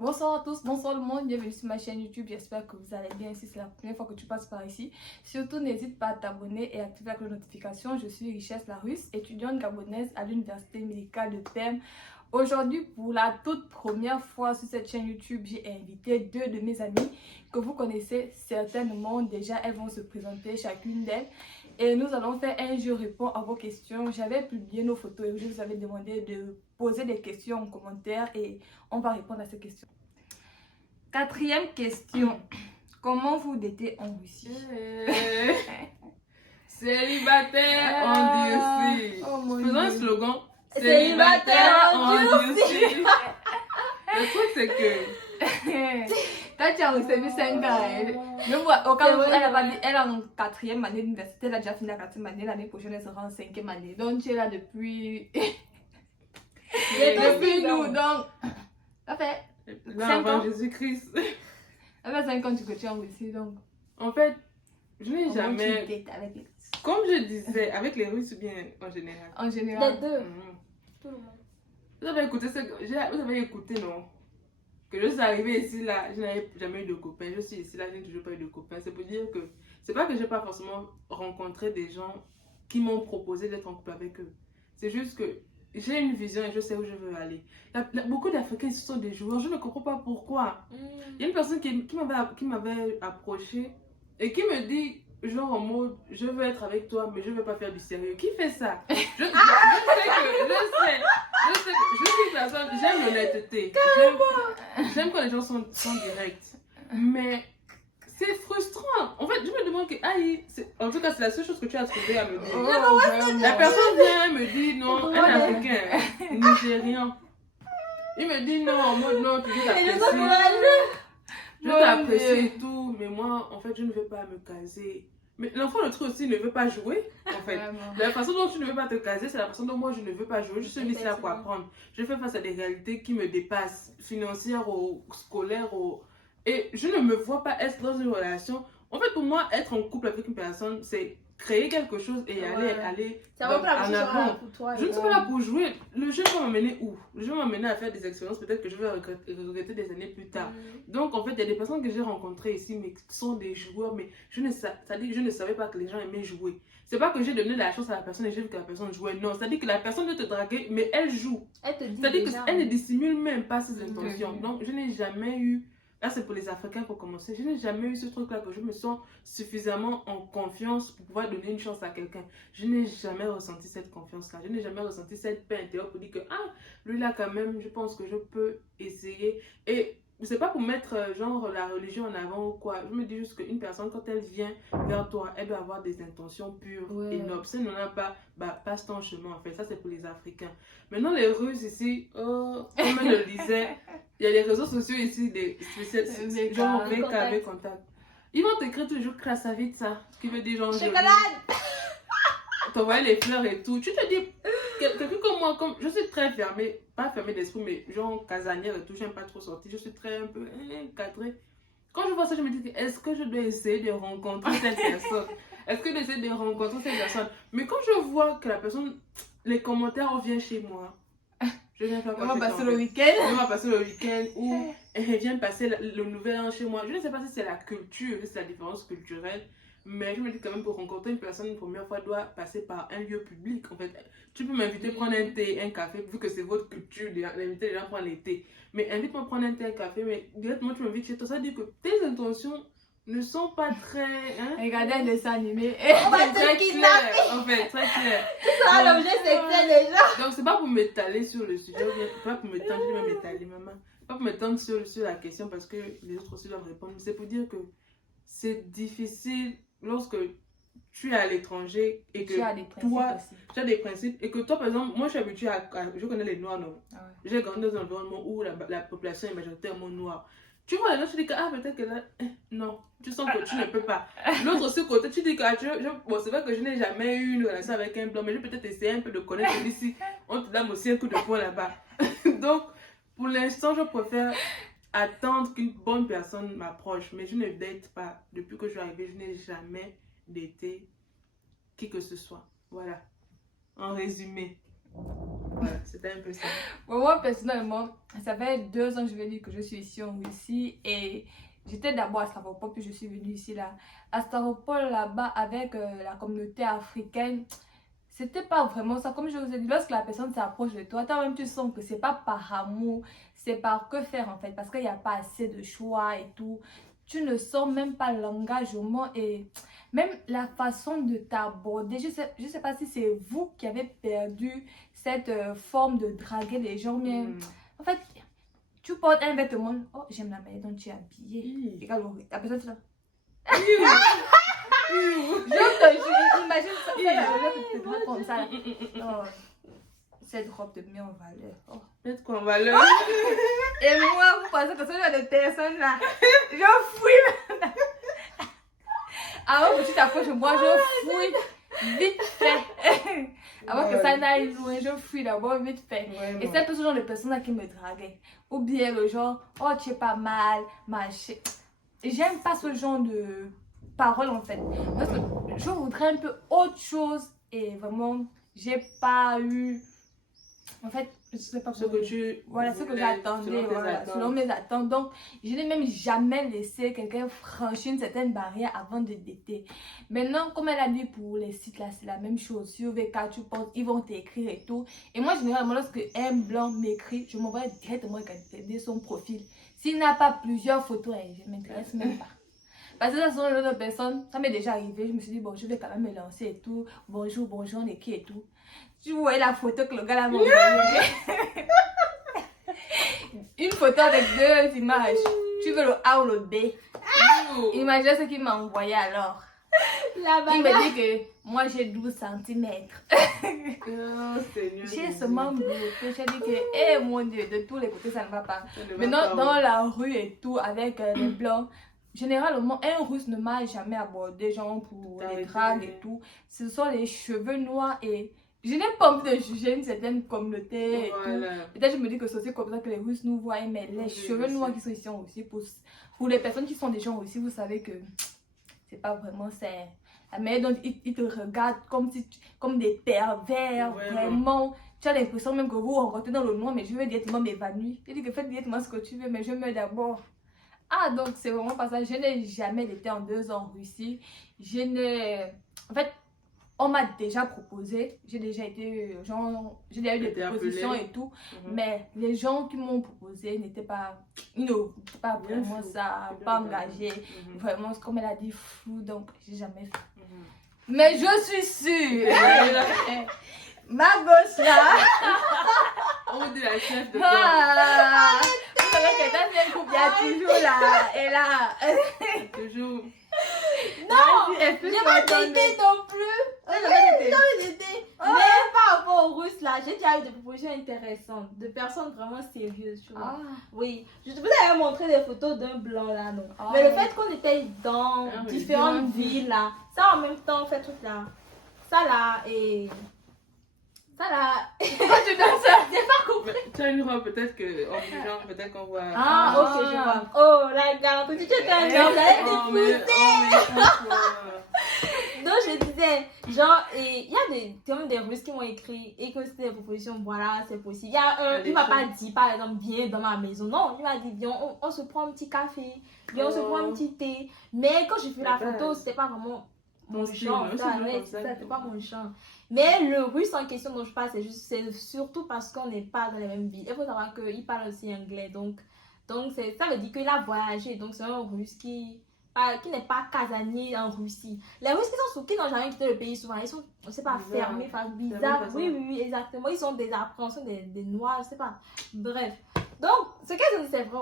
Bonsoir à tous, bonsoir le monde, bienvenue sur ma chaîne YouTube, j'espère que vous allez bien si c'est la première fois que tu passes par ici. Surtout n'hésite pas à t'abonner et activer la cloche de notification. Je suis Richesse Larusse, étudiante gabonaise à l'université médicale de Perm. Aujourd'hui, pour la toute première fois sur cette chaîne YouTube, j'ai invité deux de mes amies que vous connaissez certainement déjà. Elles vont se présenter chacune d'elles. Et nous allons faire un jeu répond à vos questions. J'avais publié nos photos et je vous avais demandé de poser des questions en commentaire et on va répondre à ces questions. Quatrième question. Comment vous datez en Russie? Célibataire en Russie. Faisons un slogan. Célibataire en Russie. Le truc c'est que quand tu as reçu 5 ans, je vois, au cas où elle est en 4e année d'université, elle a déjà fini la 4e année, l'année prochaine elle sera en 5e année. Donc tu es là depuis. Depuis nous, donc. Ça fait. là 5 avant ans. Jésus-Christ. Ça fait 5 ans que tu es en Russie, donc. En fait, je n'ai Comment jamais. tu dates avec les Russes? Comme je disais, avec les Russes ou bien en général. En général. Les deux. Mhm. Tout le monde. Vous avez écouté vous avez écouté, non? Que je suis arrivée ici, là, je n'avais jamais eu de copains. Je suis ici, là, je n'ai toujours pas eu de copains. C'est pour dire que c'est pas que j'ai pas forcément rencontré des gens qui m'ont proposé d'être en couple avec eux. C'est juste que j'ai une vision et je sais où je veux aller. Beaucoup d'Africains, ce sont des joueurs. Je ne comprends pas pourquoi. Il y a une personne qui m'avait approché et qui me dit, genre en mode, je veux être avec toi, mais je ne veux pas faire du sérieux. Qui fait ça? Je suis une personne, j'aime l'honnêteté. J'aime quand les gens sont directs. Mais c'est frustrant. En fait, je me demande que, en tout cas, c'est la seule chose que tu as trouvé à me dire. La personne vient et me dit, non, un Africain, Nigérian. Il me dit non, en mode non, tu veux t'apprécier. Je t'apprécie et tout, mais moi, en fait, je ne veux pas me caser. Mais l'enfant, le truc aussi, ne veut pas jouer, en fait. La façon dont tu ne veux pas te caser, c'est la façon dont moi, je ne veux pas jouer. Je suis ici là pour apprendre. Je fais face à des réalités qui me dépassent, financières ou scolaires. Et je ne me vois pas être dans une relation. En fait, pour moi, être en couple avec une personne, c'est créer quelque chose et aller en avant. Pour toi, Je ne suis pas là pour jouer. Le jeu va m'amener où? Le jeu va m'amener à faire des expériences peut-être que je vais regretter des années plus tard. Donc, en fait, il y a des personnes que j'ai rencontrées ici, mais qui sont des joueurs, mais je ne savais pas que les gens aimaient jouer. C'est pas que j'ai donné la chance à la personne et j'ai vu que la personne jouait. Non, c'est-à-dire que la personne veut te draguer, mais elle joue. C'est-à-dire qu'elle ne dissimule même pas ses intentions. Donc, je n'ai jamais eu. Là, c'est pour les Africains pour commencer. Je n'ai jamais eu ce truc-là que je me sens suffisamment en confiance pour pouvoir donner une chance à quelqu'un. Je n'ai jamais ressenti cette confiance-là. Je n'ai jamais ressenti cette paix intérieure pour dire que, lui là, quand même, je pense que je peux essayer. Et c'est pas pour mettre, genre, la religion en avant ou quoi. Je me dis juste qu'une personne, quand elle vient vers toi, elle doit avoir des intentions pures et nobles. Si elle n'en a pas, passe ton chemin, en fait. Ça, c'est pour les Africains. Maintenant, les Russes ici, comme elle le disait, il y a les réseaux sociaux ici, des spécialistes, genre VKV contact. Ils vont t'écrire toujours Krasavitsa, ce qui veut dire genre Chocolat. T'envoies les fleurs et tout. Tu te dis, quelqu'un comme moi, comme je suis très fermée, pas fermée d'esprit, mais genre casanière et tout, j'aime pas trop sortir, je suis très un peu cadrée. Quand je vois ça, je me dis, est-ce que je dois essayer de rencontrer cette personne? Est-ce que je dois essayer de rencontrer cette personne? Mais quand je vois que la personne, les commentaires reviennent chez moi, je viens faire On va passer le week-end. On va passer le week-end ou elle vient passer le nouvel an chez moi. Je ne sais pas si c'est la culture, si c'est la différence culturelle, mais je me dis quand même pour rencontrer une personne une première fois, doit passer par un lieu public. En fait, tu peux m'inviter à prendre un thé, un café, vu que c'est votre culture d'inviter les gens à prendre les thés. Mais invite-moi à prendre un thé, un café, mais directement tu m'invites chez toi. Ça veut dire que tes intentions ne sont pas très. Regardez un dessin animé. On va te kidnapper. En fait, très clair. Ça, l'objet sexuel déjà. Donc, c'est pas pour m'étaler sur le sujet, pas pour m'étendre, je vais même m'étaler, maman. Pas pour m'étendre sur la question parce que les autres aussi doivent répondre. C'est pour dire que c'est difficile lorsque tu es à l'étranger et que toi, tu as des principes et que toi, par exemple, moi je suis habituée je connais les Noirs, non? J'ai grandi dans un environnement où la population est majoritairement noire. Tu vois, là, tu dis que, peut-être que là, non, tu sens que tu ne peux pas. L'autre aussi côté, tu dis que, bon, c'est vrai que je n'ai jamais eu une relation avec un blanc, mais je vais peut-être essayer un peu de connaître ici. On te donne aussi un coup de poing là-bas. Donc, pour l'instant, je préfère attendre qu'une bonne personne m'approche, mais je ne date pas. Depuis que je suis arrivée, je n'ai jamais daté qui que ce soit. Voilà. En résumé. Voilà, c'était un peu ça. Moi, personnellement, ça fait 2 ans, je vais dire que je suis ici en Russie et j'étais d'abord à Stavropol, puis je suis venue ici là. À Stavropol, là-bas, avec la communauté africaine, c'était pas vraiment ça. Comme je vous ai dit, lorsque la personne s'approche de toi, toi-même tu sens que c'est pas par amour, c'est par que faire en fait, parce qu'il n'y a pas assez de choix et tout. Tu ne sens même pas l'engagement et même la façon de t'aborder. Je sais pas si c'est vous qui avez perdu cette forme de draguer les gens, mais en fait, tu portes un vêtement. Oh, j'aime la manière dont tu es habillée. Regarde, la personne, c'est là. Je imagine ça, te drague comme ça. Oh, cette robe te met en valeur. Oh. Mettre quoi en valeur? Et moi, vous pensez que ce genre de personne là, je fouille. Avant que tu t'approches de moi, je fouille vite fait. Avant que ça n'aille loin, je fouille d'abord vite fait. Et c'est un peu ce genre de personne là qui me draguait. Ou bien le genre, oh tu es pas mal, machin. J'aime pas ce genre de paroles en fait. Parce que je voudrais un peu autre chose et vraiment, j'ai pas eu. En fait, je sais pas ce que tu. Voilà, ce que j'attendais, selon mes attentes. Donc, je n'ai même jamais laissé quelqu'un franchir une certaine barrière avant de dater. Maintenant, comme elle a dit pour les sites là, c'est la même chose. Sur VK, tu penses, ils vont t'écrire et tout. Et moi, généralement, lorsque un blanc m'écrit, je m'envoie directement regarder son profil. S'il n'a pas plusieurs photos, je ne m'intéresse même pas. Parce que ça sont les autres personnes, ça m'est déjà arrivé. Je me suis dit, bon, je vais quand même me lancer et tout. Bonjour, on est qui et tout. Tu vois la photo que le gars m'a envoyée. Une photo avec 2 images. Tu veux le A ou le B. Imagine ce qu'il m'a envoyé alors. Il me dit que moi j'ai 12 cm. J'ai seulement bloqué. J'ai dit que, eh mon Dieu, de tous les côtés ça ne va pas. Maintenant, dans la rue et tout, avec les blancs. Généralement, un russe ne m'a jamais abordé, genre pour les dragues et tout. Ce sont les cheveux noirs et je n'ai pas envie de juger une certaine communauté et tout. Peut-être je me dis que c'est aussi comme ça que les Russes nous voient, mais les cheveux noirs qui sont ici aussi, pour les personnes qui sont des gens aussi, vous savez que c'est pas vraiment ça. La manière dont ils te regardent comme des pervers, vraiment. Tu as l'impression même que vous rencontrez dans le noir, mais je veux directement m'évanouir. Je dis que faites directement ce que tu veux, mais je meurs d'abord. Ah, donc c'est vraiment pas ça. Je n'ai jamais été en 2 ans en Russie. En fait, on m'a déjà proposé. J'ai déjà été, genre, j'ai déjà eu des propositions et tout. Mais les gens qui m'ont proposé n'étaient pas, pas vraiment ça, pas engagés. Vraiment, comme elle a dit, flou. Donc, j'ai jamais fait. Mais je suis sûre. Ma gauche là. On dit la chef de vous savez que dans une couple, il y a toujours là. Et là. Toujours. Non, j'ai pas daté non plus. J'ai jamais daté. Mais par rapport aux Russes là, j'ai déjà eu des propositions intéressantes. De personnes vraiment sérieuses, tu vois. Oui. Je vous avais montré des photos d'un blanc là, non. Mais le fait qu'on était dans différentes villes là, ça en même temps, on fait tout là. Ça là et... Ça là. Pourquoi tu donnes ça? J'ai pas compris. Tu as une robe, peut-être qu'on voit. Ok, je vois. Oh, la garde, tu t'es un genre, vous allez t'épouser. Donc, je disais, genre, il y a des Russes qui m'ont écrit et que c'était des propositions, voilà, c'est possible. Il m'a pas dit, par exemple, viens dans ma maison. Non, il m'a dit, viens, on se prend un petit café, viens, on se prend un petit thé. Mais quand j'ai vu la photo, c'était pas vraiment mon genre, c'était pas mon genre. Mais le russe en question dont je parle, c'est surtout parce qu'on n'est pas dans les mêmes villes. Il faut savoir qu'il parle aussi anglais, donc ça veut dire qu'il a voyagé. Donc c'est un russe qui n'est pas casanier en Russie. Les Russes qui n'ont jamais quitté le pays, souvent ils sont, je sais pas, fermés, bizarres. Oui, exactement. Ils ont des appréhensions, des noirs, je sais pas. Bref. Donc, ce que je dis, c'est vrai.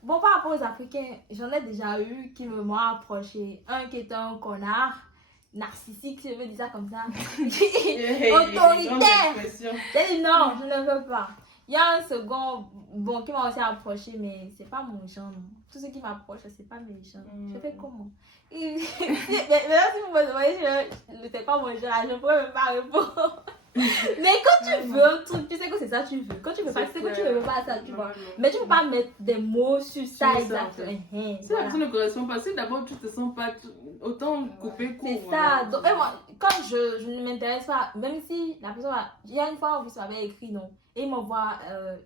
Bon, par rapport aux Africains, j'en ai déjà eu qui m'ont approché. Un qui était un connard. Narcissique, si je veux dire ça comme ça. Autoritaire. J'ai dit non, je ne veux pas. Il y a un second, qui m'a aussi approché, mais c'est pas mon genre. Non. Tout ce qui m'approche, c'est pas mes gens. Je fais comment? Mais là, si vous me demandez, c'est pas mon genre, je ne pourrais même pas répondre. Mais quand tu veux un truc, tu sais que c'est ça que tu veux. Quand tu veux pas, tu sais que tu ne veux pas ça, tu vois. Mais tu ne peux pas mettre des mots sur ça exactement. Si la personne ne correspond pas, si d'abord tu te sens pas, autant couper court. C'est ça. Donc, et moi, quand je ne m'intéresse pas, même si la personne, il y a une fois où vous m'avez écrit non, et il m'envoie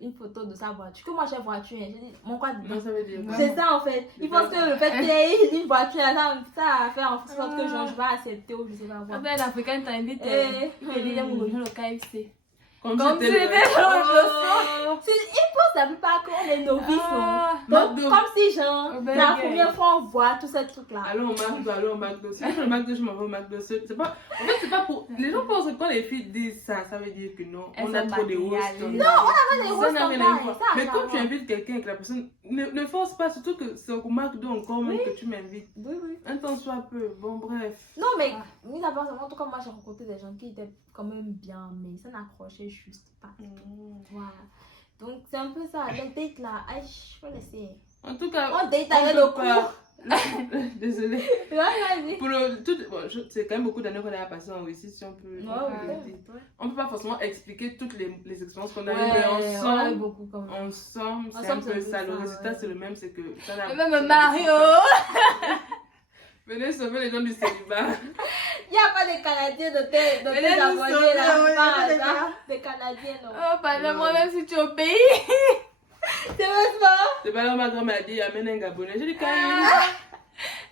une photo de sa voiture, que moi j'ai voiture, j'ai dit, mon quoi Non, ça veut dire quoi? c'est ça en fait. Il pense que le fait qu'il y ait une voiture, ça va faire en sorte que je vais accepter ou je sais pas quoi. Ah ben, l'Africain t'invite, il te dit, on rejoint le KFC. Comme Comme c'était c'était dans le leçon. Ils pensent la plupart qu'on est novices, Ah, non? Donc, McDo. comme si, genre, Ben, la ok. première fois on voit tous ces trucs-là. Allons au McDo, allons au McDo. Si je vais au McDo, je m'en vais au McDo. C'est pas... En fait, c'est pas pour... Les gens pensent que quand les filles disent ça, ça veut dire que non, Elles on a sont trop de hosts. matérialisées. Non, on a des Ça roses n'a comme rien à ça. voir. Ça, Mais ça quand va. tu invites quelqu'un et que la personne ne force pas, surtout que c'est au McDo encore même que tu m'invites. Oui, oui. Un temps soit peu. Bon, bref. Non, mais, mis à part ça, en tout cas, moi j'ai rencontré des gens qui étaient quand même bien, mais ça n'accrochait juste pas. Voilà. Donc, c'est un peu ça. Les dates là, aïe, je peux laisser. En tout cas, On date on avec peut le pas- cours. Désolée. Ouais, vas-y. Pour le tout, bon, c'est quand même beaucoup d'années qu'on a passé en Russie, si on peut, Ouais, on peut ouais, le dire. ouais. On peut pas forcément expliquer toutes les expériences qu'on a eues, Ouais, mais on a eu ensemble, beaucoup quand même. ensemble, c'est un Ensemble, c'est peu un peu ça. Le ça, résultat, ouais. c'est le même, c'est que ça n'a- Et même ça n'a- Mario. Venez sauver les gens du célibat. Il n'y a pas de Canadiens de tes Mais là, nous abonnés sommes- là. ouais, Pas ouais, hasard. Des Canadiens, non. Oh, pardon, moi-même si tu es au pays. C'est vrai, ça. C'est pas là, ma grand m'a dit, amène un Gabonais. J'ai dit, quand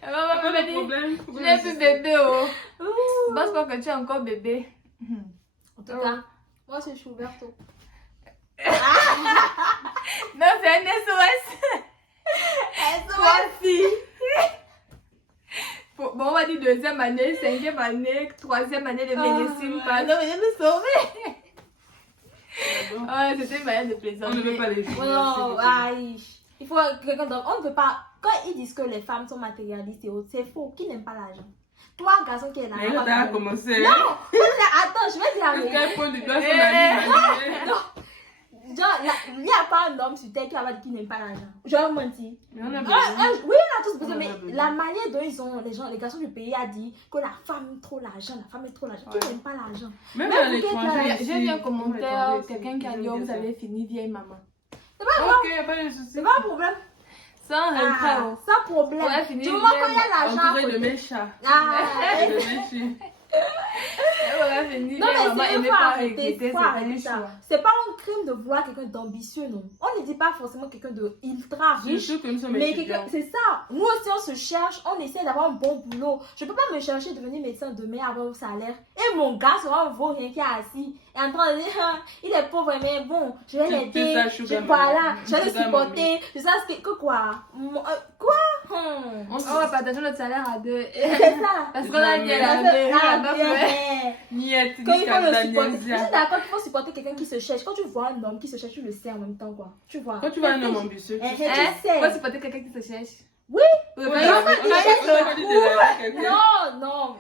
Elle m'a pas même de dit, problème. tu n'es plus bébé, oh. Ouh. Je pense pas que tu es encore bébé. En tout cas, moi je suis ouverte au. Non, c'est un SOS. Toi aussi. Bon, on va dire deuxième année, cinquième année, troisième année de médecine. ouais. Pardon, mais je me sauver. Bon. Ah, c'était une manière de On plaisanter. ne veut pas les juger. Non, aïe. Il faut que quelqu'un d'autre. On ne peut pas. Quand ils disent que les femmes sont matérialistes et autres, c'est faux. Qui n'aime pas l'argent? Toi, garçon qui est là. Mais là, t'as commencé. Non, attends, je vais dire la Parce vérité. qu'elle pointe du doigt son ami. Genre, il n'y a pas un homme sur terre qui va dire qu'il n'aime pas l'argent. Je vais mentir. Mais on a Oui, besoin. on a tous besoin, On a mais besoin. la manière dont ils ont, les garçons du pays a dit que la femme aime trop l'argent, la femme aime trop l'argent. Ouais. Qui n'aime pas l'argent? Même Même à vous qui êtes là, l'étranger. J'ai vu un ici, commentaire, ici, quelqu'un qui a ils dit aiment oh, bien vous ça. avez fini vieille maman. Ok, y a pas de souci. C'est pas un problème. Sans regret, oh. Sans problème. Ouais, fini Du moment qu'il y a l'argent à Entouré de côté. mes chats. Ah, De mes chiens. Elle aurait fini non, vieille mais maman, c'est elle n'est faut pas arrêter, regretter, faut c'est un arrêter ça. choix. C'est pas un crime de vouloir quelqu'un d'ambitieux, non. On ne dit pas forcément quelqu'un de ultra riche. Surtout que nous sommes Mais étudiants. c'est ça. Nous aussi, on se cherche, on essaie d'avoir un bon boulot. Je peux pas me chercher devenir médecin demain, avoir un salaire. Et mon gars sera un vaurien qui est assis et en train de dire, ah, il est pauvre, mais bon, je vais Tu l'aider. fais ça, sugar Voilà, mommy. je vais le Sugar supporter. Je sais ce que quoi. Quoi? On se- On va partager notre salaire à deux. C'est ça. Parce qu'on a dit Jamais. la meuf, bien. Niet, Quand il faut le Daniel, supporter. Je Zia. suis d'accord qu'il faut supporter quelqu'un qui se cherche. Quand tu vois un homme qui se cherche, tu le sais en même temps, quoi. Tu vois. Quand tu vois un homme ambitieux, tu Eh, sais. tu sais. Faut supporter quelqu'un qui se cherche. Oui. Faut On que a quand pas dit de quelqu'un. Non, non.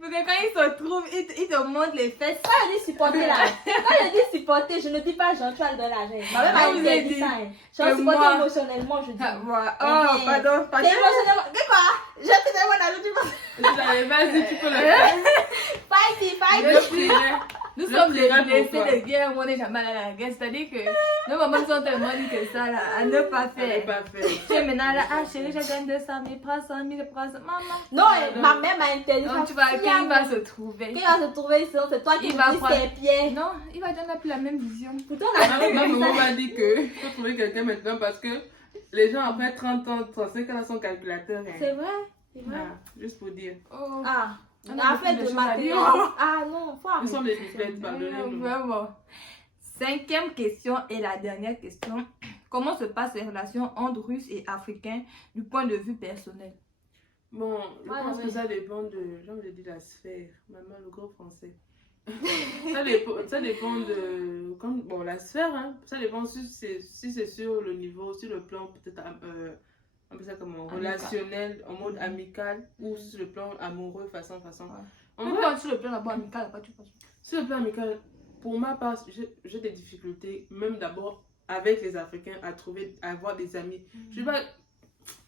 quand il se trouve, il te montre les fesses. Quand je dis supporter là, quand je dis supporter, je ne dis pas genre tu as le don l'argent. Ma mère Ah, m'a vous avez dit dit ça. que Genre supporter moi- émotionnellement, je dis. Ah, voilà. Oh, pardon, C'est pardon. émotionnellement. Qu'est-ce quoi? Je te demande à l'autre, tu penses. Vas-y, tu peux le faire. Fighty, Je fighty. prierai. Nous Je sommes les prierai pour blessés toi. de guerre, on n'est jamais allé à la guerre. C'est-à-dire que nos mamans nous ont tellement dit que ça, là, à ne pas Elle n'est faire. pas fait. Tu es maintenant là, ah chérie, je gagne 200 000, prends 100 000, prends 100 000. Maman. Non, ma mère m'a interdit. Donc tu vas, qui va se trouver? Qui va se trouver ici? C'est toi qui Il me va dis prendre- ses pieds. Non, il va dire on n'a plus la même vision. Pourtant, on a Ma fait maman ça. m'a dit que faut trouver quelqu'un maintenant parce que les gens après 30 ans, 35 ans sont calculateurs. Hein. C'est vrai, c'est vrai. Ah, juste pour dire. Oh. Ah, On on a a beaucoup fait de de choses à dire. matériel. Ah non, faut Nous arrêter. sommes des bipèdes, pardonnez-nous. Vraiment. Cinquième question et la dernière question. Comment se passent les relations entre Russes et Africains du point de vue personnel? Bon, je Ouais, pense ouais. que ça dépend de, j'ai envie de dire la sphère, maman, le gros français. Ça dépend de, comme, bon, la sphère, hein, ça dépend si c'est sur le niveau, sur le plan peut-être, on peut ça comment, Amical. relationnel, en mode amical, ou sur le plan amoureux, façon. Ouais. En On vrai, va sur le plan d'abord amical, après tu passes. sur le plan amical, pour ma part, j'ai des difficultés, même d'abord avec les Africains, à avoir des amis. Je sais pas,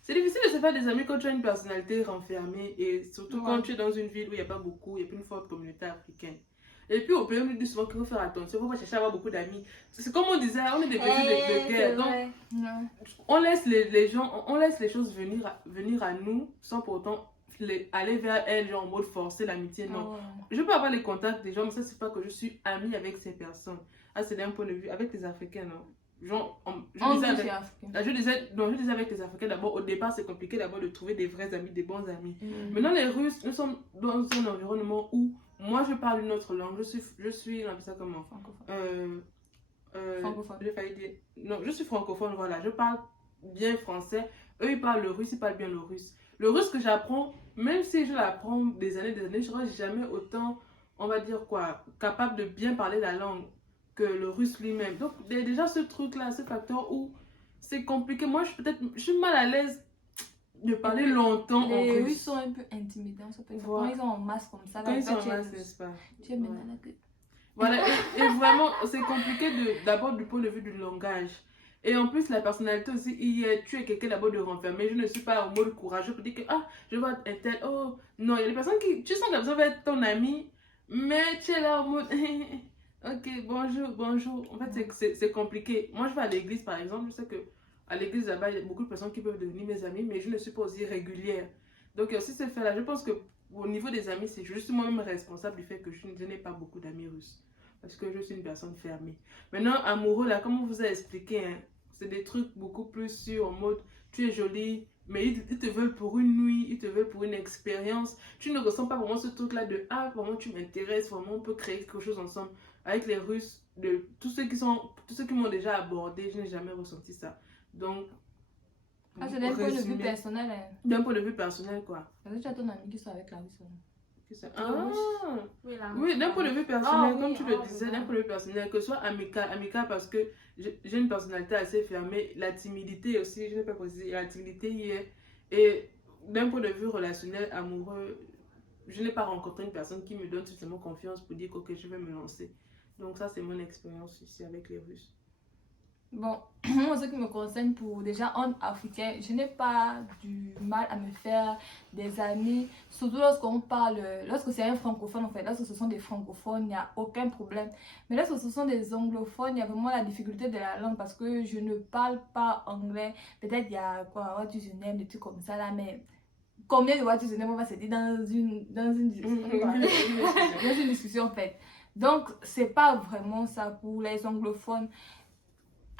c'est difficile de se faire des amis quand tu as une personnalité renfermée et surtout quand Ouais. tu es dans une ville où il n'y a pas beaucoup, il n'y a pas une forte communauté africaine. Et puis au pays, on nous dit souvent qu'il faut faire attention, il ne faut pas chercher à avoir beaucoup d'amis. C'est comme on disait, on est des petits de guerre. c'est Donc, vrai. Non. on laisse les gens, on laisse les choses venir à nous sans pour autant aller vers elle, genre en mode forcer l'amitié, non. Je peux avoir les contacts des gens, mais ça, c'est pas que je suis amie avec ces personnes. Ah, c'est d'un point de vue avec les Africains, non. Genre, je disais avec les Africains d'abord, au départ, c'est compliqué d'abord de trouver des vrais amis, des bons amis. Maintenant, les Russes, nous sommes dans un environnement où moi, je parle une autre langue. Je suis, on appelle ça comment? Francophone. J'ai failli dire. Non, je suis francophone, voilà. Je parle bien français. Eux, ils parlent le russe, ils parlent bien le russe. Le russe que j'apprends, même si je l'apprends des années, je ne serai jamais autant, on va dire quoi, capable de bien parler la langue que le russe lui-même. Donc, il y a déjà ce truc-là, ce facteur où c'est compliqué. Moi, je suis mal à l'aise de parler longtemps en russe. Les Russes sont un peu intimidants. Quand ils sont en masse comme ça, quand ils sont en masse, n'est-ce pas? Tu es maintenant là que... Voilà, et vraiment, c'est compliqué d'abord du point de vue du langage. Et en plus, la personnalité aussi, tu es quelqu'un d'abord de renfermé. Je ne suis pas au mode courageux pour dire que, je vois un tel, oh, non, il y a des personnes qui, tu sens que ça va être ton ami, mais tu es là au mode, ok, bonjour. En fait, c'est compliqué. Moi, je vais à l'église, par exemple, je sais que à l'église là-bas, il y a beaucoup de personnes qui peuvent devenir mes amis, mais je ne suis pas aussi régulière. Donc, il y a aussi ce fait-là. Je pense que au niveau des amis, c'est juste moi-même responsable du fait que je n'ai pas beaucoup d'amis russes. Parce que je suis une personne fermée. Maintenant, amoureux, là, comme on vous a expliqué, hein, c'est des trucs beaucoup plus sur en mode, tu es jolie, mais ils te veulent pour une nuit, ils te veulent pour une expérience. Tu ne ressens pas vraiment ce truc-là de, vraiment tu m'intéresses, vraiment on peut créer quelque chose ensemble. Avec les Russes, tous ceux qui m'ont déjà abordé, je n'ai jamais ressenti ça. Donc, c'est d'un point de vue personnel. Hein. D'un point de vue personnel, quoi. Parce que tu as ton ami qui soit avec la Russe. Oui, d'un point de vue personnel, comme tu le disais, d'un point de vue personnel, que ce soit amical parce que j'ai une personnalité assez fermée, la timidité aussi, je n'ai pas précisé, la timidité y est. Et d'un point de vue relationnel, amoureux, je n'ai pas rencontré une personne qui me donne suffisamment confiance pour dire que je vais me lancer. Donc ça, c'est mon expérience ici avec les Russes. Bon, moi, ce qui me concerne pour déjà en africain, je n'ai pas du mal à me faire des amis, surtout lorsqu'on parle, lorsque c'est un francophone en fait, lorsque ce sont des francophones, il n'y a aucun problème. Mais lorsque ce sont des anglophones, il y a vraiment la difficulté de la langue parce que je ne parle pas anglais. Peut-être il y a quoi, what is your name, des trucs comme ça là, mais combien de what is your name on va se dire dans une discussion en fait. Donc, c'est pas vraiment ça pour les anglophones.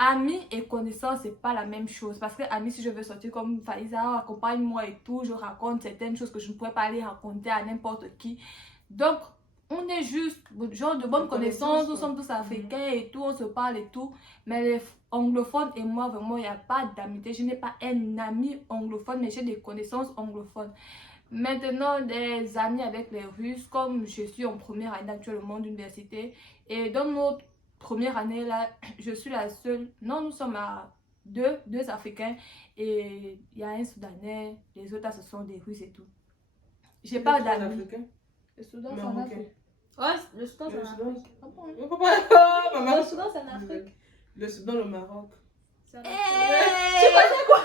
Amis et connaissances, c'est pas la même chose. Parce que amis, si je veux sortir comme Faiza, accompagne-moi et tout, je raconte certaines choses que je ne pourrais pas aller raconter à n'importe qui. Donc, on est juste genre de bonnes connaissances, nous sommes tous africains et tout, on se parle et tout. Mais les anglophones et moi, vraiment, il n'y a pas d'amitié. Je n'ai pas un ami anglophone, mais j'ai des connaissances anglophones. Maintenant, des amis avec les Russes, comme je suis en première année actuellement d'université, et dans notre première année là, je suis la seule. Non, nous sommes à deux Africains et il y a un Soudanais. Les autres, ce sont des Russes et tout. J'ai pas d'amis. Le Soudan, c'est en Afrique. Ouais, le Soudan, c'est en Afrique. Ah bon? Le Soudan, c'est en Afrique. Le Soudan, le Maroc. Tu pensais quoi?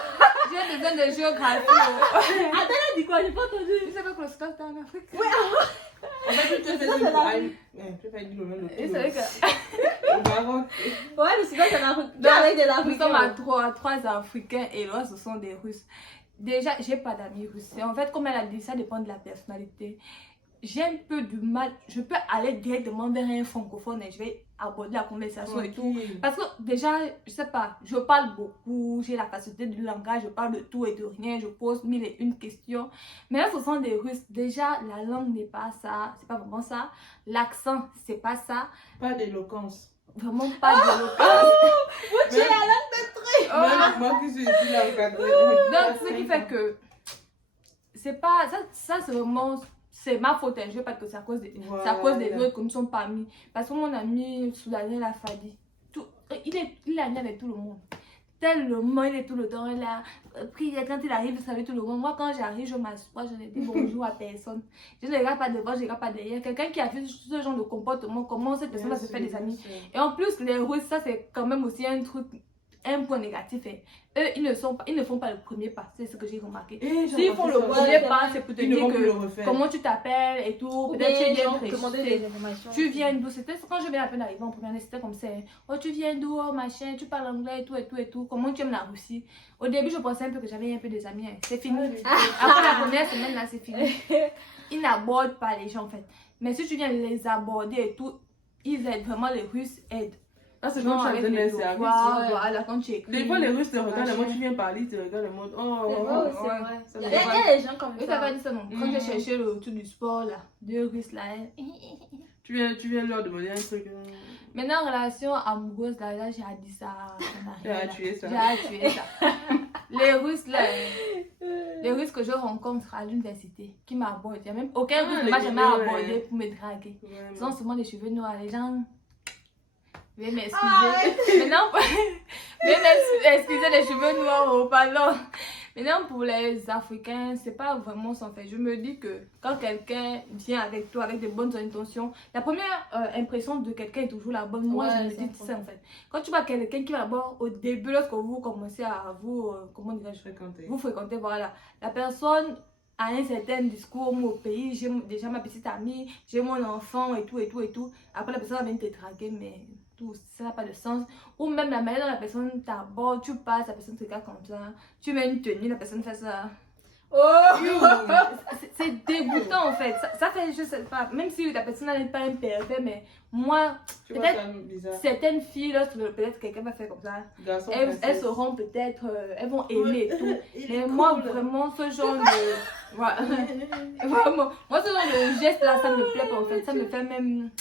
J'ai besoin de géographie. Attends, elle a dit quoi? J'ai pas entendu. Tu sais pas que le Soudan, c'est en Afrique? Oui. En fait, tu fais dire le même. Et c'est vrai que... Au Maroc. Ouais, le Soudan, c'est en Afrique. Nous sommes à trois Africains et là, ce sont des Russes. Déjà, j'ai pas d'amis russes. En fait, comme elle a dit, ça dépend de la personnalité. J'ai un peu du mal. Je peux aller directement vers un francophone et je vais aborder la conversation et tout. Parce que déjà, je sais pas, je parle beaucoup, j'ai la facilité du langage, je parle de tout et de rien, je pose 1001 questions. Mais là, ce sont des Russes. Déjà, la langue n'est pas ça, c'est pas vraiment ça. L'accent, c'est pas ça. Pas d'éloquence. Vraiment pas d'éloquence. Vous tuez la langue de truc. Moi qui suis ici là encadrée. Donc, ce qui fait que c'est pas ça c'est vraiment, c'est ma faute, hein. Je vais pas que c'est à cause des autres qui ne sont pas mis. Parce que mon ami soudanais l'a Fadi, il est ami avec tout le monde. Tellement il est tout le temps là. Puis quand il arrive, il savait tout le monde. Moi quand j'arrive, je m'assois, je ne dis bonjour à personne. Je ne regarde pas devant, je ne regarde pas derrière. Quelqu'un qui a fait ce genre de comportement, comment cette personne va se faire des amis. Et en plus, les Russes, ça c'est quand même aussi un truc un point négatif, eux, ils ne font pas le premier pas. C'est ce que j'ai remarqué. S'ils font le premier pas, c'est pour te dire que comment tu t'appelles et tout. Peut-être tu viens des informations. Tu viens d'où? C'était quand je viens à peine d'arriver en première année, c'était comme ça. Oh, tu viens d'où? Oh, machin, tu parles anglais et tout et tout et tout. Comment tu aimes la Russie? Au début, je pensais un peu que j'avais un peu des amis. C'est fini. Après la première semaine, là, c'est fini. Ils n'abordent pas les gens en fait. Mais si tu viens les aborder et tout, ils aident vraiment, les Russes aident. Ah, c'est quand tu as donné un service. Voilà, quand tu écris. Des fois, les Russes te regardent, le mode tu viens parler, tu regardes le mode. C'est vrai. Il y a des gens comme ça. Oui, ça va dire ça, non. Quand j'ai cherché le truc du sport, là, deux Russes, là. Tu viens leur demander un truc. Maintenant, en relation amoureuse, là, j'ai dit ça. J'ai tué ça. Les Russes, là, les Russes que je rencontre à l'université, qui m'abordent. Il n'y a même aucun Russe ne m'a jamais abordé pour me draguer. Ils ont souvent des cheveux noirs. Les gens. Veuillez m'excuser. Maintenant, veuillez m'excuser les cheveux noirs au pardon. Maintenant, pour les Africains, c'est pas vraiment sans fait. Je me dis que quand quelqu'un vient avec toi avec de bonnes intentions, la première impression de quelqu'un est toujours la bonne. Moi, je me dis ça en fait. Quand tu vois quelqu'un qui va d'abord au début, lorsque vous commencez à vous, vous fréquenter, voilà, la personne a un certain discours, moi au pays, j'ai déjà ma petite amie, j'ai mon enfant et tout et tout et tout. Après, la personne va venir te draguer, mais tout ça n'a pas de sens. Ou même la manière dont la personne t'aborde, tu passes, la personne te regarde comme ça, tu mets une tenue, la personne fait ça. C'est dégoûtant en fait. Ça fait, je sais pas, même si la personne n'est pas un pervers, mais moi, peut-être certaines filles, peut-être quelqu'un va faire comme ça, elles seront peut-être, elles vont aimer et tout. Mais moi, vraiment, ce genre de. Voilà. Vraiment, moi, ce genre de geste là, ça me plaît pas en fait. Ça me fait même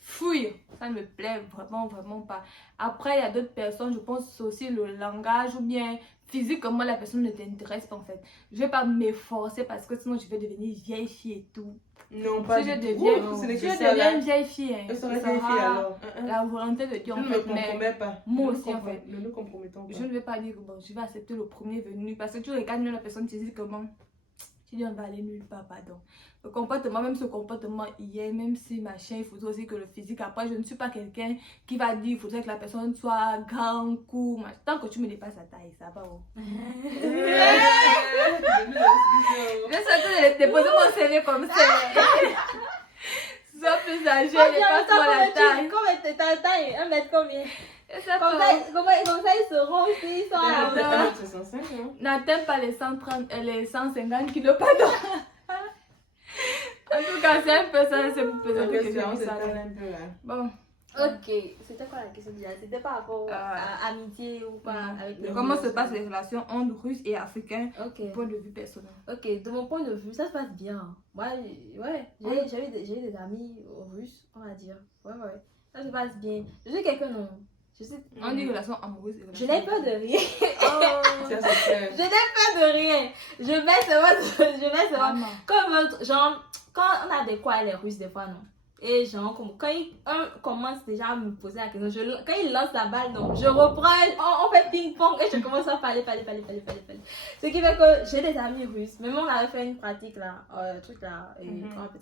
fuir. Ça ne me plaît vraiment, vraiment pas. Après, il y a d'autres personnes, je pense que c'est aussi le langage ou bien physiquement, la personne ne t'intéresse pas en fait. Je vais pas m'efforcer parce que sinon je vais devenir vieille fille et tout. Non, pas si je deviens une vieille fille, ce sera vieille fille alors. La volonté de Dieu en fait. Mais pas. moi aussi en fait. Ne nous compromettons pas. Je ne vais pas dire que bon, je vais accepter le premier venu parce que tu regardes mieux la personne, tu dis comment. Tu dis on va aller nulle part, pardon. Le comportement, même ce comportement hier, même si machin, il faudrait aussi que le physique. Après, je ne suis pas quelqu'un qui va dire il faudrait que la personne soit grand, court, machin. Tant que tu me dépasses la taille, ça va. Je suis déposer mon CV comme ça. Sois plus âgé, dépasse-moi la taille. Comment t'es ta taille? 1 mètre combien? Comme ça, ils seront aussi, ils sont à la n'atteins pas les 130, les 150 kilos, pardon. En tout cas, c'est un peu ça, c'est pour présenter ça. Bon. Ok, c'était quoi la question déjà? C'était par rapport à amitié ou pas avec les Comment se passent les relations entre Russes et Africains du point de vue personnel? Ok, de mon point de vue, ça se passe bien. Moi, ouais, j'ai eu des amis Russes, on va dire. Ouais, ça se passe bien. Je sais quelqu'un, non. On dit relations amoureuses. Je n'ai peur de rien. Je n'ai peur de rien. Je vais seulement. Comme genre, quand on a des quoi les Russes des fois, non. Et genre, quand un commence déjà à me poser la question, quand il lance la balle, non, je reprends, on fait ping-pong et je commence à parler. Ce qui fait que j'ai des amis russes. Même on avait fait une pratique là, truc là,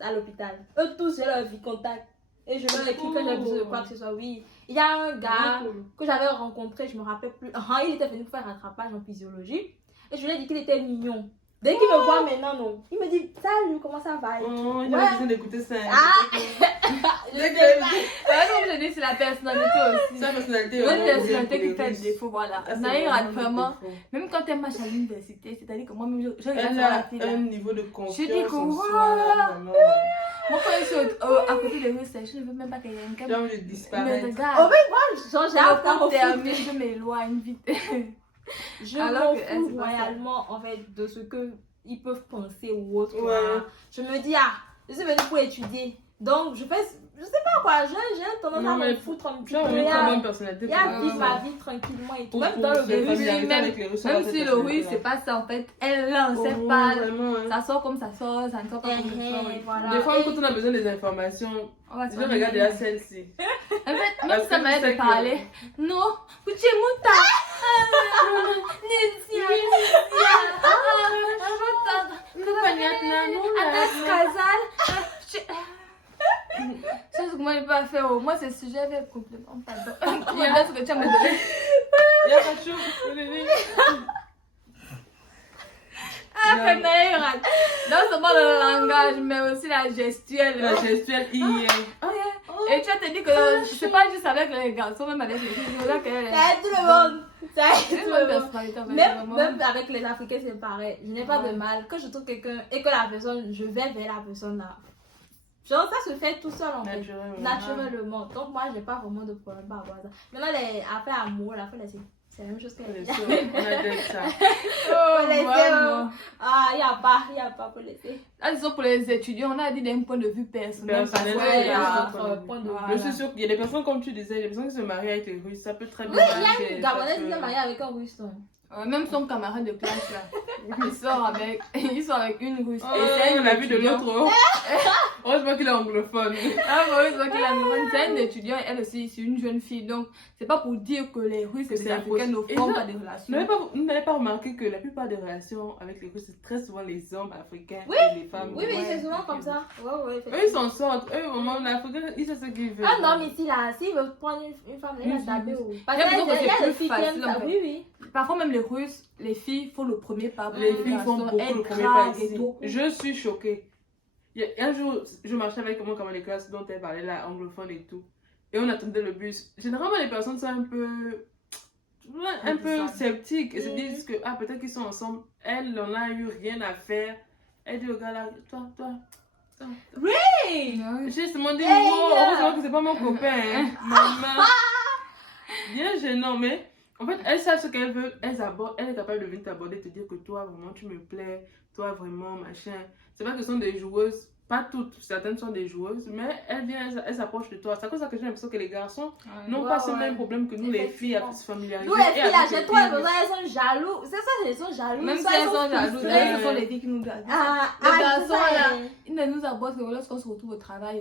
à l'hôpital. Eux tous, j'ai leur vie contact. Et je leur écris que j'ai besoin de quoi que ce soit. Oui, il y a un gars que j'avais rencontré, je me rappelle plus. Il était venu faire un rattrapage en physiologie. Et je lui ai dit qu'il était mignon. Dès qu'il me voit maintenant, non. Il me dit, salut, comment ça va? Il a besoin d'écouter ça. Je sais pas. Comme je dis, c'est la personnalité aussi. C'est la personnalité. Une personnalité qui fait défaut, voilà. Naïra, vraiment, même quand elle marche à l'université, c'est-à-dire que moi-même, je regarde la fille. Un niveau de confiance. Je dis que voilà. Moi, quand je suis à côté de Russes, je ne veux même pas qu'il y ait un cas. Genre, je disparais. Mais regarde. J'ai un terminé, je m'éloigne vite. Je m'en fous royalement en fait de ce qu'ils peuvent penser ou autre. Ouais. Je me dis, je suis venue pour étudier. Donc, je sais pas quoi, j'ai tendance à me foutre un petit peu. Il y a vivre ma vie tranquillement et tout. Même dans le début, même si le oui, c'est pas ça en fait. Elle lance, elle parle. Ça sort comme ça sort, ça ne sort pas comme ça sort. Des fois, quand on a besoin des informations, je regarde déjà celle-ci. En fait, même si ça m'aide de parler. Non, Uche Muta. Nizia. C'est ce que moi je peux faire. Moi, c'est sujet avec complètement. Pardon. Il y a ce que tu as me donné. Il y a pas chaud. Ah, Fanaïra. Non seulement le langage, mais aussi la gestuelle. La gestuelle, hier. Et tu as te dit que c'est pas juste avec les garçons, même avec les filles. Ça aide tout le monde. Ça aide tout le monde. Même avec les Africains, c'est pareil. Je n'ai pas de mal. Quand je trouve quelqu'un et que la personne, je vais vers la personne là. Genre, ça se fait tout seul en fait. Naturellement. Donc, moi, j'ai pas vraiment de problème par rapport à ça. Maintenant, après amour, c'est la même chose que les On a dit ça. Oh, vraiment. Ah, il n'y a pas pour laisser. Ah, disons pour les étudiants, on a dit d'un point de vue personnel. Je suis sûre qu'il y a des personnes, comme tu disais, des personnes qui se marient avec les Russes, ça peut très bien. Oui, il y a une Gabonaise qui s'est mariée avec un Russe. Même son camarade de classe là, ils sont avec une Russe. Oh, on a vu de l'autre. Heureusement qu'il est anglophone. Ah, heureusement qu'il est anglophone. C'est une étudiante, elle aussi, c'est une jeune fille. Donc, c'est pas pour dire que les Russes et les Africains ne font pas de relations. Vous n'avez pas remarqué que la plupart des relations avec les Russes, c'est très souvent les hommes africains et les femmes. Oui, mais c'est souvent comme ça. Eux, ils s'en sortent. Eux, au moment où l'Africain, ils savent ce qu'ils veulent. Ah non, mais si là, s'ils veulent prendre une femme, il va taper. Parce J'ai qu'il y l'impression que a c'est des plus filles qui aiment facile, ça. en fait. Oui. Parfois, même les Russes, les filles font le premier pas. Les filles font beaucoup le premier pas ici. tout. Je suis choquée. Un jour, je marchais avec mon camarade de classe dont elle parlait là, anglophone et tout. Et on attendait le bus. Généralement, les personnes sont un peu sceptiques et se disent que peut-être qu'ils sont ensemble. Elle n'en a eu rien à faire. Elle dit au gars là, toi. Oui. J'ai seulement dit, heureusement que c'est pas mon copain. Hein. Maman. Bien gênant, mais en fait, elles savent ce qu'elles veulent. Elle est capable de venir t'aborder, te dire que toi, vraiment, tu me plais. Toi, vraiment, machin. C'est pas que ce sont des joueuses. Pas toutes, certaines sont des joueuses, mais elles s'approchent de toi. C'est comme ça que j'ai l'impression que les garçons n'ont pas ce même problème que nous, les filles, à se familiariser. Nous, les filles, là, chez toi, elles sont jaloux. C'est ça, elles sont jalouses. Même si elles sont jalouses, elles sont les filles qui nous gardent. Les garçons, là, ils ne nous abordent que lorsqu'on se retrouve au travail.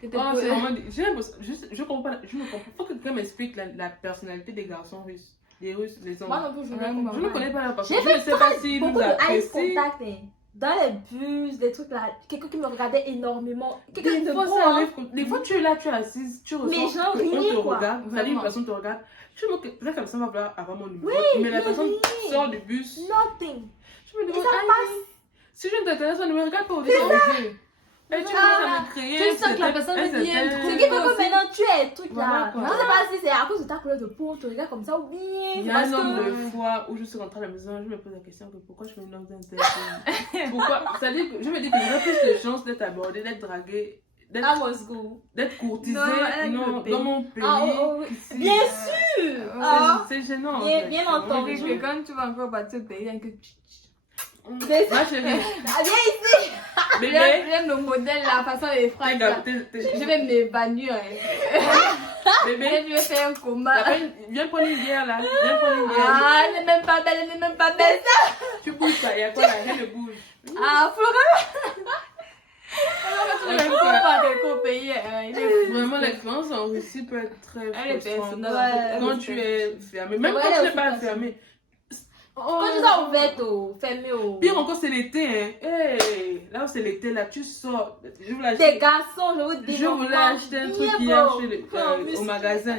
C'est vraiment... J'ai l'impression... Je comprends pas... Je ne comprends pas. Faut que quelqu'un m'explique la personnalité des garçons russes. Des Russes, les hommes. Moi non plus, je ne connais pas la J'ai personnalité. Je ne sais pas s'ils beaucoup nous de eye apprécient. contact, dans les bus, des trucs là, quelqu'un qui me regardait énormément. Quelqu'un de Des fois, beau, ça arrive. Des fois, tu es là, tu es assise, tu mais ressens genre qu'on rien, te quoi. regarde. Ça dit, une personne te regarde. Je me dis, peut-être que la personne va vouloir avoir mon numéro. Mais la personne sort du bus. Nothing. Je me Et demande, ça passe. si je ne te connais pas, ne me regarde pas au déranger. Et tu commences à me crier. Tu sens que la personne me dit un truc. Ce qui fait que maintenant tu es truc là. Voilà, quoi. Je ne sais pas si c'est à cause de ta couleur de peau, on te regarde comme ça ou bien. Il y a un nombre de fois où je suis rentrée à la maison, je me pose la question que pourquoi je fais une langue d'un tel pays. Pourquoi? C'est-à-dire que je me dis que j'aurais plus de chances d'être abordée, d'être draguée, À Moscou. d'être courtisée Non, dans mon pays. Oui. Bien sûr. C'est gênant. Bien entendu. Que quand tu vas encore partir au pays, un que Ma chérie, Viens ici. bébé, j'aime le modèle, la façon des phrases. là. Je vais m'évanouir. bébé, Je vais faire un combat. viens prendre une bière là. Viens prendre une bière. Ah, elle n'est même pas belle, elle n'est même pas belle. Tu bouges pas, il y a quoi là? Rien ne bouge. Ah, Florent. Tu ne trouves pas quelqu'un au pays. Vraiment, l'expérience en Russie peut être très Elle est frustrante. personnelle. Quand tu es fermé, même Ouais, quand elle tu est n'es pas aussi fermé. Quand tu es ouverte, fermée. Pire encore, c'est l'été. Hein. Hey, là où c'est l'été, là, tu sors. Je voulais Des acheter, garçons, je vous dis. je voulais acheter un truc hier au magasin.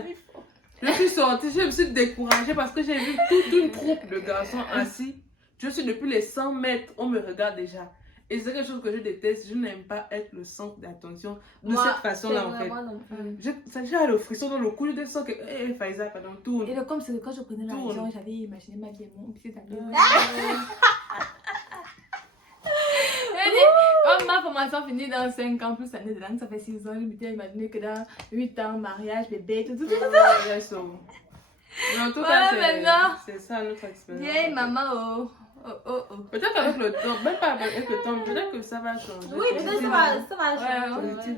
Je suis sortie, je me suis découragée parce que j'ai vu toute une troupe de garçons assis. Je suis depuis les 100 mètres, on me regarde déjà. Et c'est quelque chose que je déteste. Je n'aime pas être le centre d'attention de cette façon-là, en fait. J'ai le frisson dans le cou, je sens que, hé, Faiza, pardon, tourne. Et le comme c'est que quand je prenais l'avion, j'avais imaginé ma vie et mon petit avion. Comme ma formation finit dans 5 ans, plus années de langue, ça fait 6 ans, je m'étais imaginé que dans 8 ans, mariage, bébé, tout. Mais en tout Voilà, cas, maintenant. c'est ça notre expérience. Vieille maman, Peut-être qu'avec le temps, même pas avec le temps, peut-être que ça va changer. Oui, peut-être ça va changer.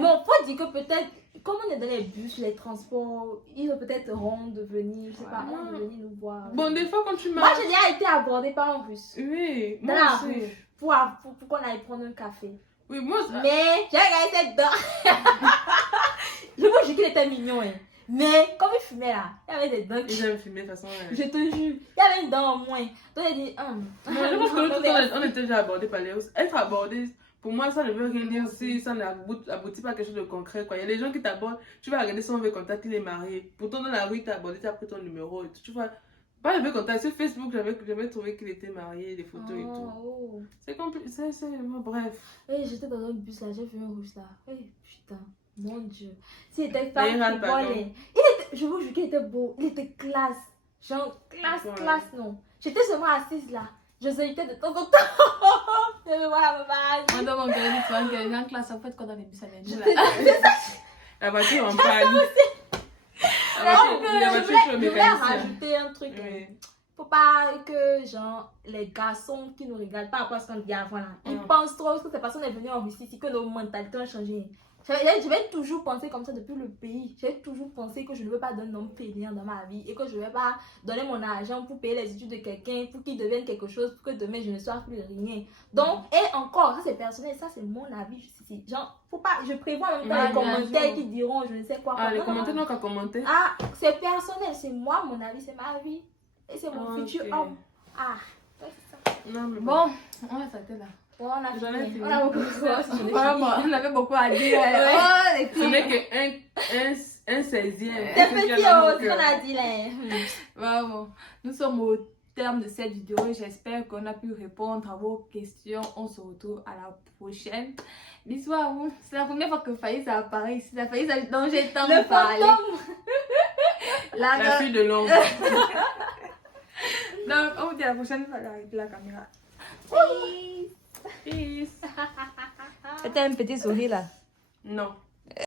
Bon, faut dire que peut-être, comme on est dans les bus, les transports, ils ont peut-être honte de venir, je sais pas, honte de venir nous voir. Bon, des fois quand tu Moi, marches. j'ai déjà été abordée par un russe. Oui, Dans moi la aussi. rue. Pour qu'on aille prendre un café. Oui, moi aussi. Mais j'ai regardé cette dent. Je vous jure qu'il était mignon. Hein. Mais comme il fumait là, il y avait des dents. Ils aiment fumer de toute façon. Je te jure, il y avait une dent en moins. Donc il dit, Non, je pense que l'autre temps, on était déjà abordé par les Russes. Être abordé, pour moi, ça ne veut rien dire si ça n'aboutit pas à quelque chose de concret, quoi. Il y a des gens qui t'abordent, tu vas regarder son mauvais contact, il est marié. Pourtant, dans la rue, il t'a abordé, tu as pris ton numéro et tout. Tu vois, pas le mauvais contact. Sur Facebook, j'avais trouvé qu'il était marié, des photos et tout. Oh. C'est compliqué, bref. Hey, j'étais dans un bus là, j'ai vu un russe là. Hey, putain, mon dieu. S'il était D'ailleurs, femme qui pardon. volait. Je vous jure qu'il était beau. Il était classe. Genre, Ouais. classe, non. J'étais seulement assise là. Je salutais de temps en temps. Je me vois la base. Moi, dans mon gars, tu vois, qu'il y a en classe, en fait, quand on est bus avec nous, là. La voiture en panne. Je voulais rajouter un truc. Oui. Faut pas que, genre, les garçons qui nous regardent par rapport à ce qu'on dit avant là, ils pensent trop que ces personnes sont venues en Russie, que nos mentalités ont changé. Je vais toujours penser comme ça depuis le pays. J'ai toujours pensé que je ne veux pas d'un homme fainéant dans ma vie et que je ne vais pas donner mon argent pour payer les études de quelqu'un, pour qu'il devienne quelque chose, pour que demain je ne sois plus rien. Donc, et encore, ça c'est personnel, ça c'est mon avis. Genre, faut pas, je prévois même pas les commentaires qui diront je ne sais quoi. Ah, les commentaires n'ont qu'à commenter. Ah, c'est personnel, c'est moi, mon avis, c'est ma vie. Et c'est mon futur homme. Ah, ouais, c'est ça. Non, mais Bon, on va s'arrêter là. Bon, on a J'en ai fini. fini. On a beaucoup de choses. Vraiment, on avait beaucoup à dire. Ouais. Oh, les ce filles. n'est qu'un 16e. C'est petit, oh, ce qu'on a dit là. Vraiment. Nous sommes au terme de cette vidéo. J'espère qu'on a pu répondre à vos questions. On se retrouve à la prochaine. Bisous à vous. C'est la première fois que Faïs apparaît ici. La Faïs dont j'ai le temps Le de parler. fantôme. La fille de l'ombre. Donc, on vous dit à la prochaine fois d'arrêter la caméra. Oui. Peace. C'était un petit sourire là. Non.